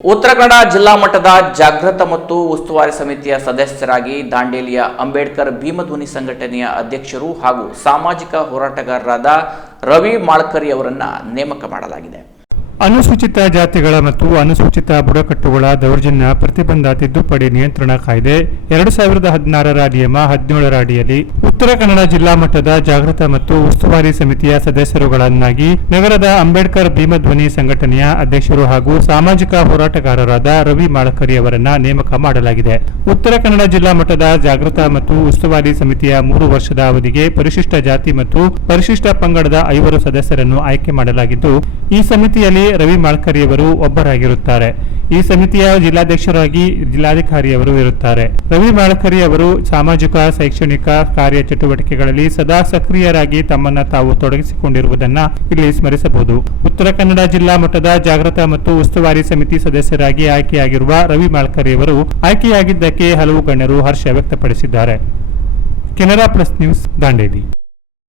ಉತ್ತರ ಕನ್ನಡ ಜಿಲ್ಲಾ ಮಟ್ಟದ ಜಾಗೃತ ಮತ್ತು ಉಸ್ತುವಾರಿ ಸಮಿತಿಯ ಸದಸ್ಯರಾಗಿ ದಾಂಡೇಲಿಯ ಅಂಬೇಡ್ಕರ್ ಭೀಮಧ್ವನಿ ಸಂಘಟನೆಯ ಅಧ್ಯಕ್ಷರು ಹಾಗೂ ಸಾಮಾಜಿಕ ಹೋರಾಟಗಾರರಾದ ರವಿ ಮಾಳ್ಕರಿ ಅವರನ್ನು ನೇಮಕ ಮಾಡಲಾಗಿದೆ. ಅನುಸೂಚಿತ ಜಾತಿಗಳ ಮತ್ತು ಅನುಸೂಚಿತ ಬುಡಕಟ್ಟುಗಳ ದೌರ್ಜನ್ಯ ಪ್ರತಿಬಂಧ ತಿದ್ದುಪಡಿ ನಿಯಂತ್ರಣ ಕಾಯ್ದೆ 2016ರ ನಿಯಮ 17ರ ಅಡಿಯಲ್ಲಿ ಉತ್ತರ ಕನ್ನಡ ಜಿಲ್ಲಾ ಮಟ್ಟದ ಜಾಗೃತ ಮತ್ತು ಉಸ್ತುವಾರಿ ಸಮಿತಿಯ ಸದಸ್ಯರುಗಳನ್ನಾಗಿ ನಗರದ ಅಂಬೇಡ್ಕರ್ ಭೀಮಧ್ವನಿ ಸಂಘಟನೆಯ ಅಧ್ಯಕ್ಷರು ಹಾಗೂ ಸಾಮಾಜಿಕ ಹೋರಾಟಗಾರರಾದ ರವಿ ಮಾಳ್ಕರಿ ಅವರನ್ನ ನೇಮಕ ಮಾಡಲಾಗಿದೆ. ಉತ್ತರ ಕನ್ನಡ ಜಿಲ್ಲಾ ಮಟ್ಟದ ಜಾಗೃತ ಮತ್ತು ಉಸ್ತುವಾರಿ ಸಮಿತಿಯ 3 ವರ್ಷದ ಅವಧಿಗೆ ಪರಿಶಿಷ್ಟ ಜಾತಿ ಮತ್ತು ಪರಿಶಿಷ್ಟ ಪಂಗಡದ 5 ಸದಸ್ಯರನ್ನು ಆಯ್ಕೆ ಮಾಡಲಾಗಿದ್ದು, ಈ ಸಮಿತಿಯಲ್ಲಿ ರವಿ ಮಾಳ್ಕರಿಯವರು ಒಬ್ಬರಾಗಿರುತ್ತಾರೆ. ಈ ಸಮಿತಿಯ ಜಿಲ್ಲಾಧ್ಯಕ್ಷರಾಗಿ ಜಿಲ್ಲಾಧಿಕಾರಿಯವರು ಇರುತ್ತಾರೆ. ರವಿ ಮಾಳ್ಕರಿ ಅವರು ಸಾಮಾಜಿಕ ಶೈಕ್ಷಣಿಕ ಕಾರ್ಯ ಚಟುವಟಿಕೆಗಳಲ್ಲಿ ಸದಾ ಸಕ್ರಿಯರಾಗಿ ತಮ್ಮನ್ನು ತಾವು ತೊಡಗಿಸಿಕೊಂಡಿರುವುದನ್ನು ಇಲ್ಲಿ ಸ್ಮರಿಸಬಹುದು. ಉತ್ತರ ಕನ್ನಡ ಜಿಲ್ಲಾ ಮಟ್ಟದ ಜಾಗೃತ ಮತ್ತು ಉಸ್ತುವಾರಿ ಸಮಿತಿ ಸದಸ್ಯರಾಗಿ ಆಯ್ಕೆಯಾಗಿರುವ ರವಿ ಮಾಳ್ಕರಿಯವರು ಆಯ್ಕೆಯಾಗಿದ್ದಕ್ಕೆ ಹಲವು ಗಣ್ಯರು ಹರ್ಷ ವ್ಯಕ್ತಪಡಿಸಿದ್ದಾರೆ. Canara plus news, Dandeli.